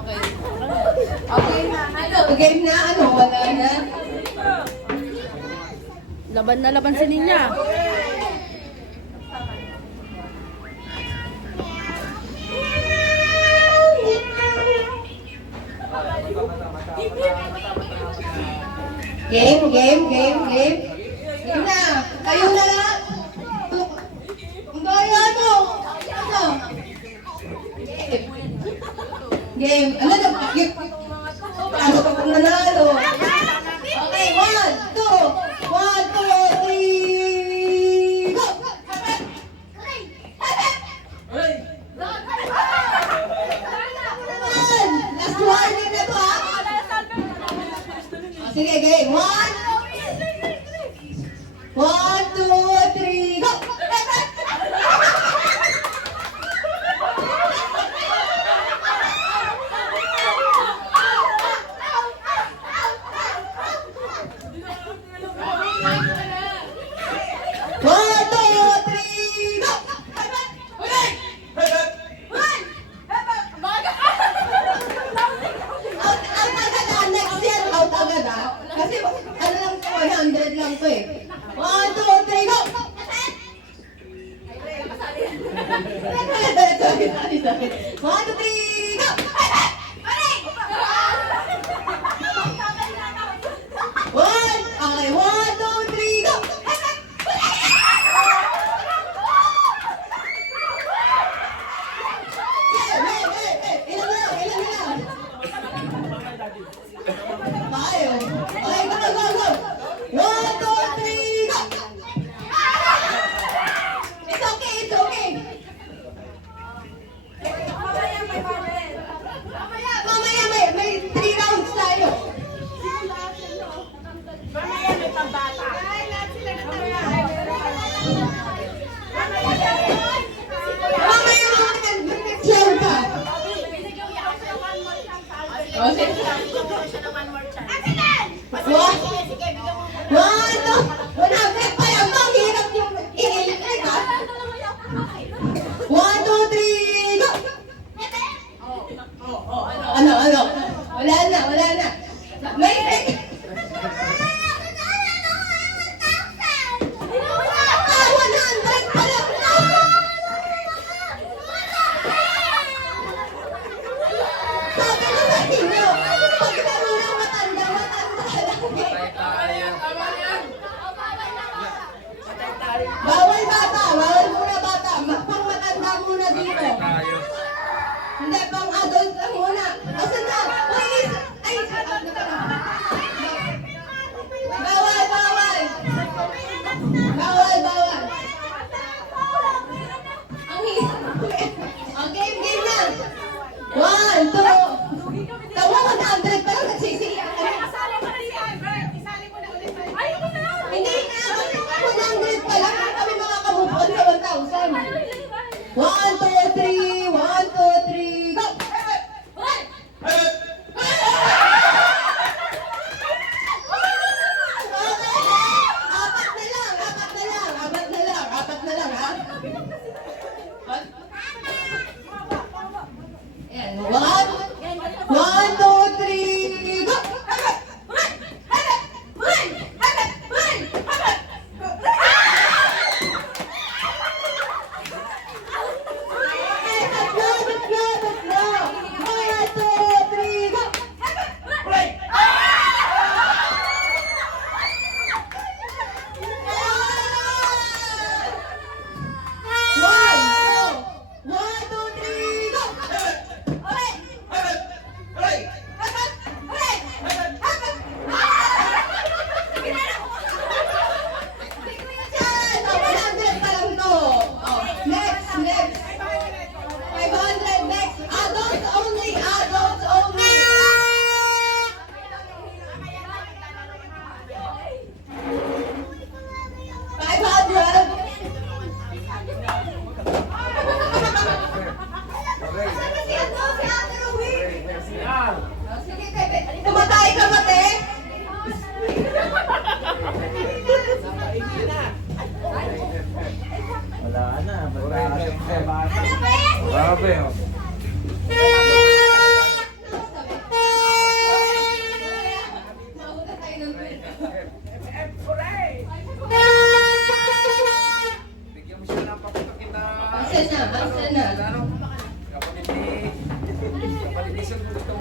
Okay. Okay na. Game na, ano, wala na. Laban na laban si Ninya. Game. Game na. Kayo na lang. Ang gaya mo. Ano? Game. Ano na? Paano ka pang nanalo? Okay, 1, 2, 3, go! Last warning na to, ha? Sige, game. 1, 2, 3, go! Kasi ano lang to, 100 lang to eh. 1, 2, 3, go! Sorry. 1, 2, 3, go! One! Okay, 1, 2, 3, go! Ilan na lang? Tayo. Okay, go! 1, 2, 3, go! It's okay. Mamaya may 3 rounds tayo. Mamaya next round pa. Okay. Wala, kaya ba? Hirap yung i-electric, ha? 1, 2, 3, go! Ano? Wala na. May bawal muna bata. Pang matanda muna dito. Hindi, pang adult lang muna. Asan na? Please! Ay, bawal. Ang game na. 1, 2. Tawa 100 pa lang nagsisiya. Hindi na. 100 pa lang. Kami makakamove on sa 1,000. 1, 2, 3, 1, 2, 3, go!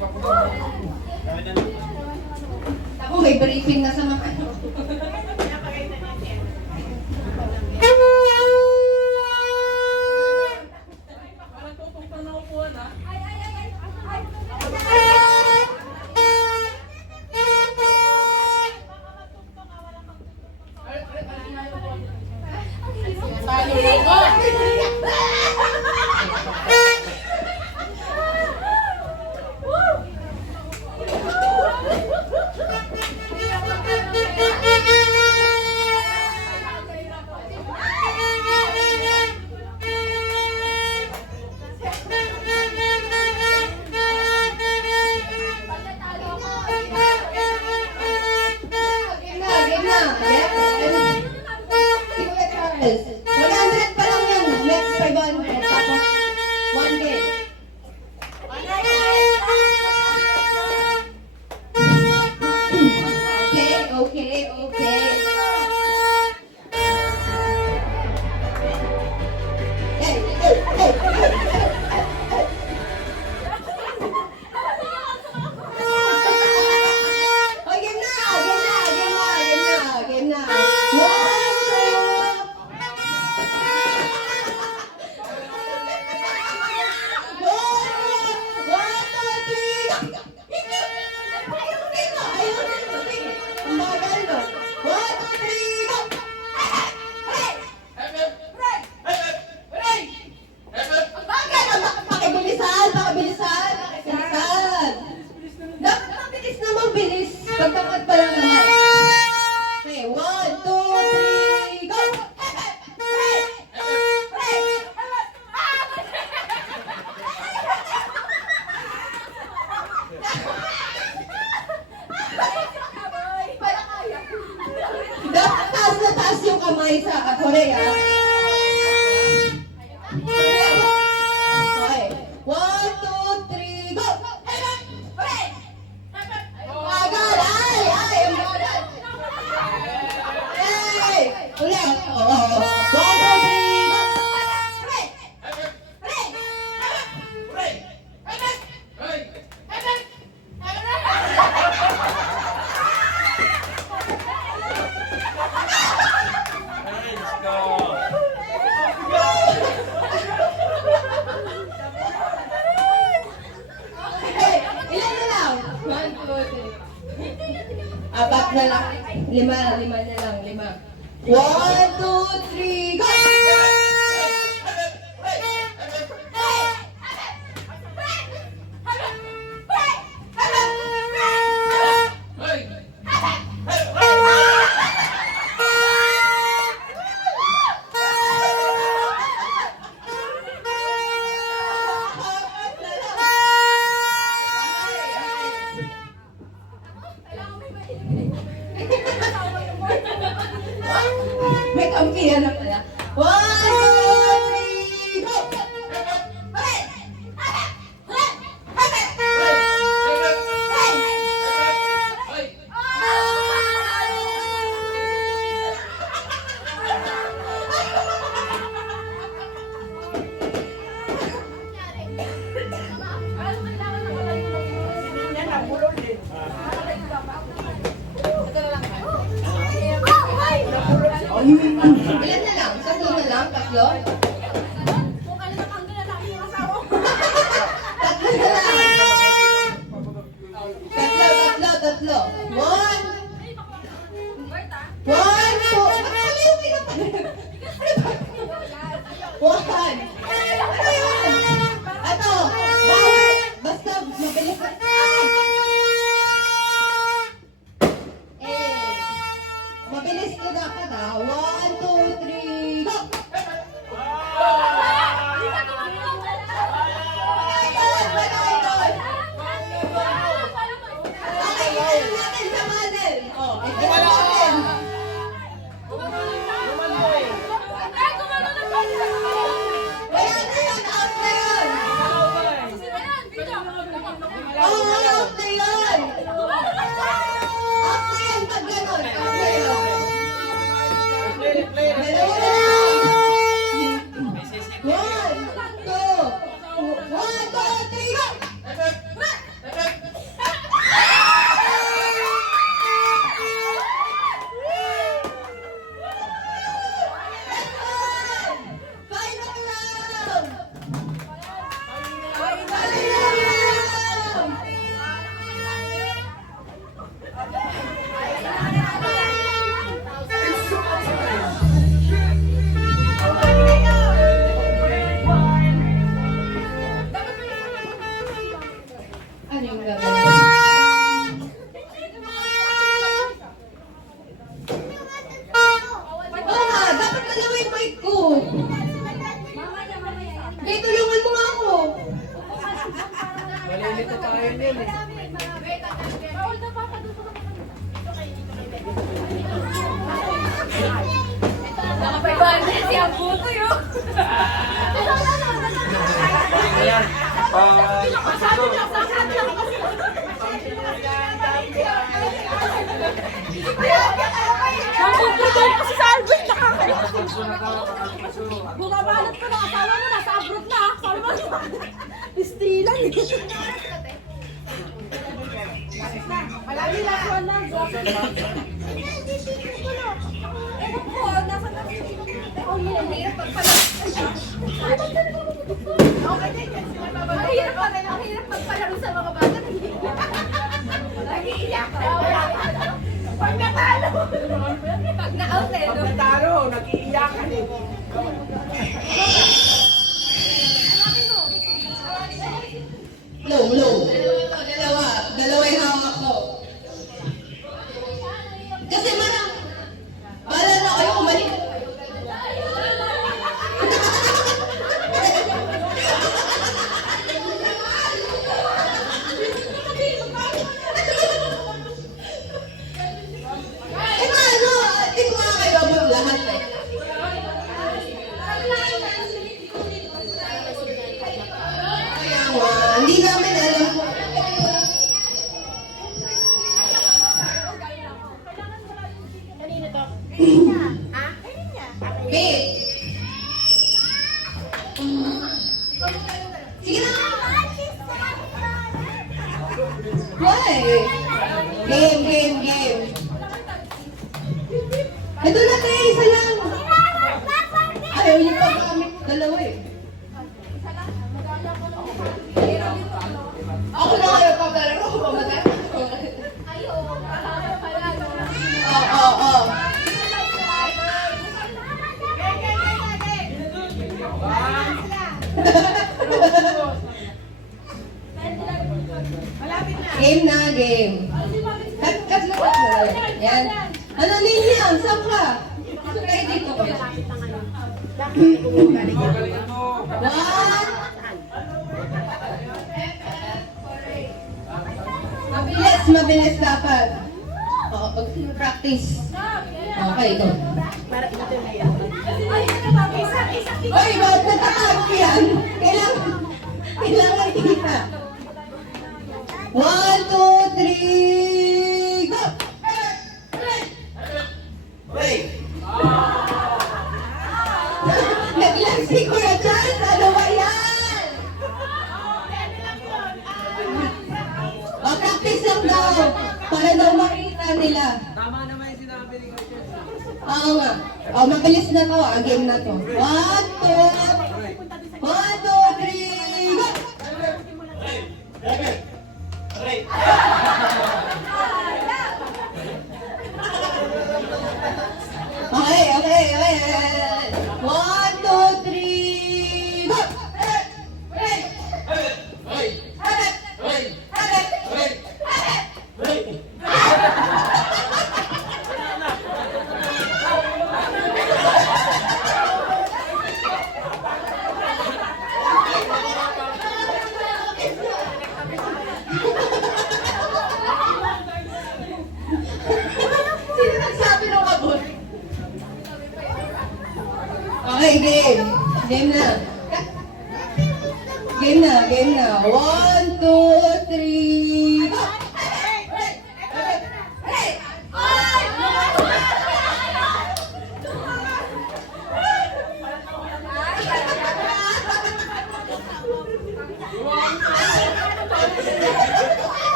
Ako, may briefing na sa mga ano. Game na, game na. Yes. Sige, Charles. 100 pa lang yan. Next 500. Tapos, 1 game. Okay, okay, okay. Hey, hey, hey, hey. Oh, game na, game na, game na, game na, game na. One, two, three. Ayaw dito, ayaw dito. Sige, ang bagal mo. 1, 2, 3, go! Ang bagal, pakibilisan, pakibilisan, pakibilisan. Dapat mabilis na mabilis. Pagtapat pa lang naman. Okay, 1, 2, 3, go! Dapat taas na taas yung kamay sa Korea. Okay, 1, 2, 3, go! Bagal! Ay! Ay! Ang bagal! Ay! Ulit! Oo! 1, 2, 3, go! Okay, ilan na lang? 1, 2, 3. Apat na lang. Lima na lang. 1, 2, 3, go! Apat na lang. May kampiyan na pala. 1, 2, 3, go! Ilan na lang? Tatlo na lang? Tatlo? Tatlo na lang. Tatlo. 1, 2. Kami yung pinapalala. 1. Ano yun? Ato. Bawal. Basta mabilis na. Mabilis ko dapat ha. 1, 2, 3, go! Okay, ilan natin sa model? Oh, ilan natin? Wala na yun, out na yun! Oh, out na yun! Out na yun pag gano'n, out na yun! Dalawa na lang! 1, 2, 3, go! dahan-dahan yung gagawin. Oo nga, dapat dalawa yung mic ko. Okay, tulungan mo nga ako. Malilito tayo niyan eh. Ayan. Napupunod kasi sa Albert, nakakaya. Bumabalot ko ng asawa mo, nasa abroad na. Sabi mo, istilan eh. Malami na ako na. Ewan ko, nasa Mahirap magpalaro sa mga bata. Nag-iiyak. Pag natalo. Pag na-out eh. Pag nataro, nag-iiyakan eh. Low, low. Dalawa. Dalawa yung hawak ko. Kasi bahala na kayo kumalik. Eh paano? Di ko nga kayo abot lahat eh. Kaya nga, hindi namin alam kung babe. Sige na. Why? Game. Ito na tayo, isa lang. Ayaw yung pagkamit. Dalawa eh. Ako na kayo pagkalaro. Pamagat. Oo. Game na, game. Cut na. Yan. Ano ninyo? Saan ka? Kaya dito ka. Galingan mo. One. Mabilis dapat. Oo, pag practice. Okay, go. Oy, ba't natakag yan? Kailangan kita. 1, 2, 3, go! Naglansi ko na dyan! Ano ba yan? O, practice lang daw. Para daw makita nila. Tama naman yung sinabi ni Coach. Oo nga. O, mabilis na to. Game na to. 1, 2, 3, go! Okay. 1, 2, 3, go! Sino nagsabi ng kabul? Okay, game. Game na. Game na. 1, 2, 3, go!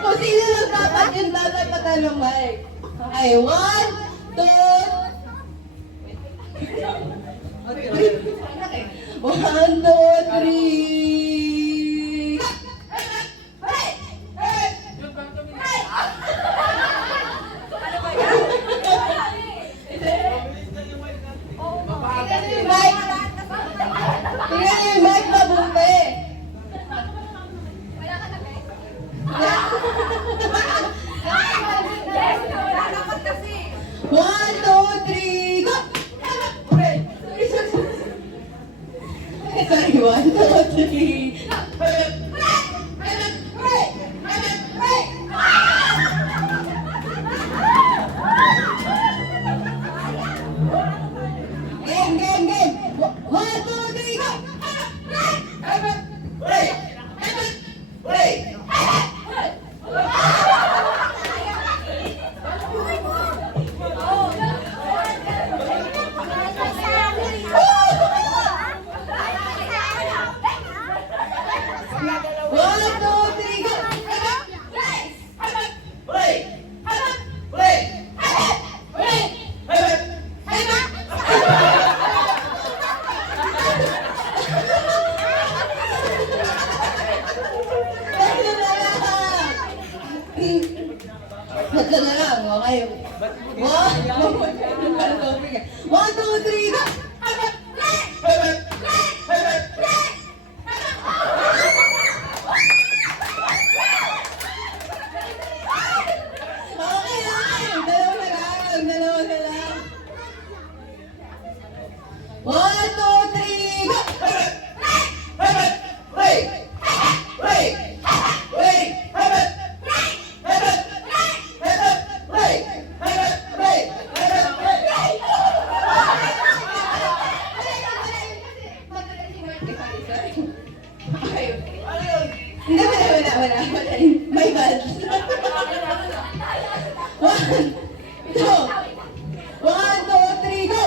Kung sino lang dapat yung lalapatan ng mic. Okay, 1, 2, 1, 2, 3. Mic. Sorry, 1, 2, 3. Game, game, game. 1, 2, 3, go! One, two, three, go! Tatlo na lang, okay? One, two, three, go! Okay lang! Dalawa na lang. One, two, three, go! Hindi, wala. My bad. 1, 2, 1, 2, 3, go!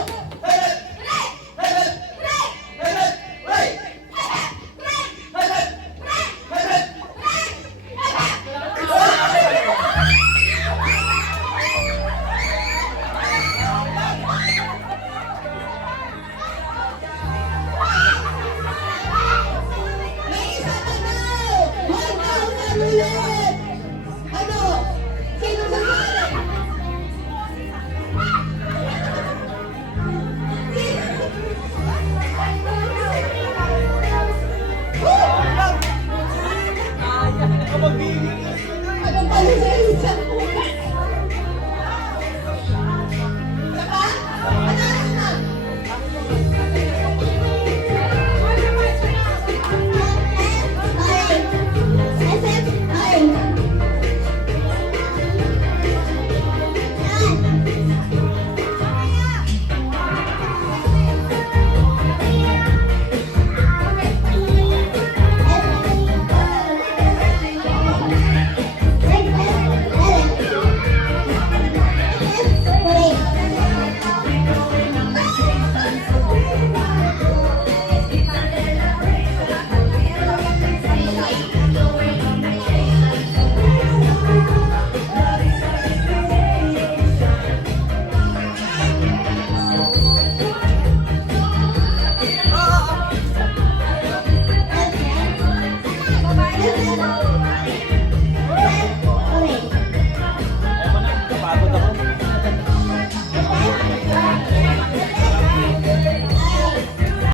May isa pa daw! 1,000 ulit!